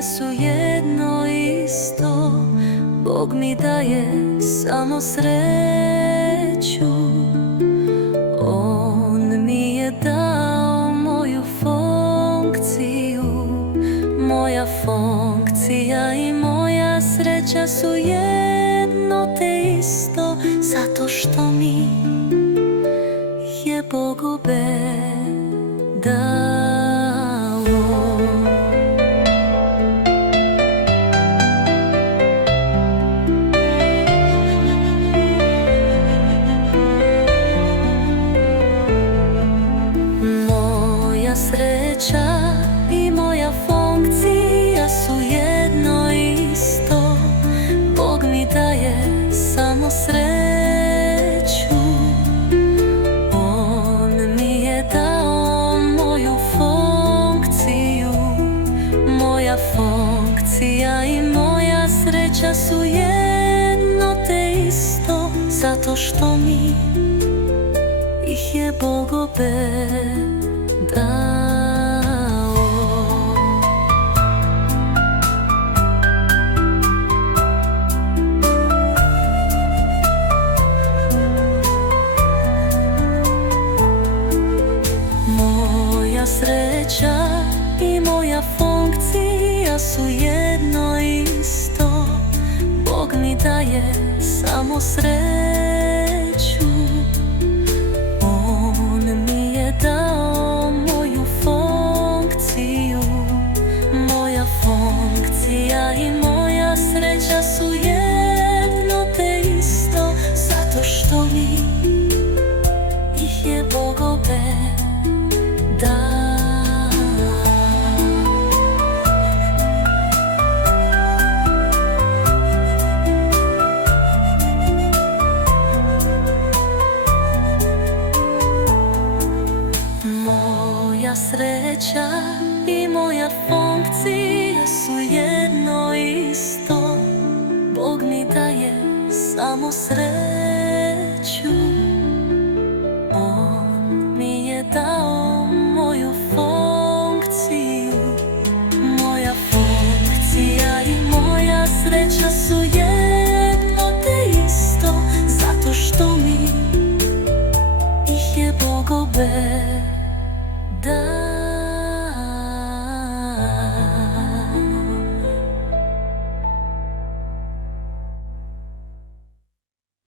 funkcija su jedno isto. Bog mi daje samo sreću. On mi je dao moju funkciju. Moja funkcija i moja sreća su jedno te isto, zato što mi je Bog obe dao. Moja sreća i moja funkcija su jedno isto. Bog mi daje samo sreću. On mi je dao moju funkciju. Moja funkcija i moja sreća su jedno te isto, zato što mi ih je Bog obe dao. Moja sreća i moja funkcija su jedno isto. Bog mi daje samo sreću. On mi je dao moju funkciju. Moja funkcija i moja sreća su jedno te isto, zato što mi ih je Bog obe dao. Moja sreća i moja funkcija su jedno isto. Bog mi daje samo sreću. On mi je dao moju funkciju. Moja funkcija i moja sreća su jedno te isto, zato što mi ih je Bog obe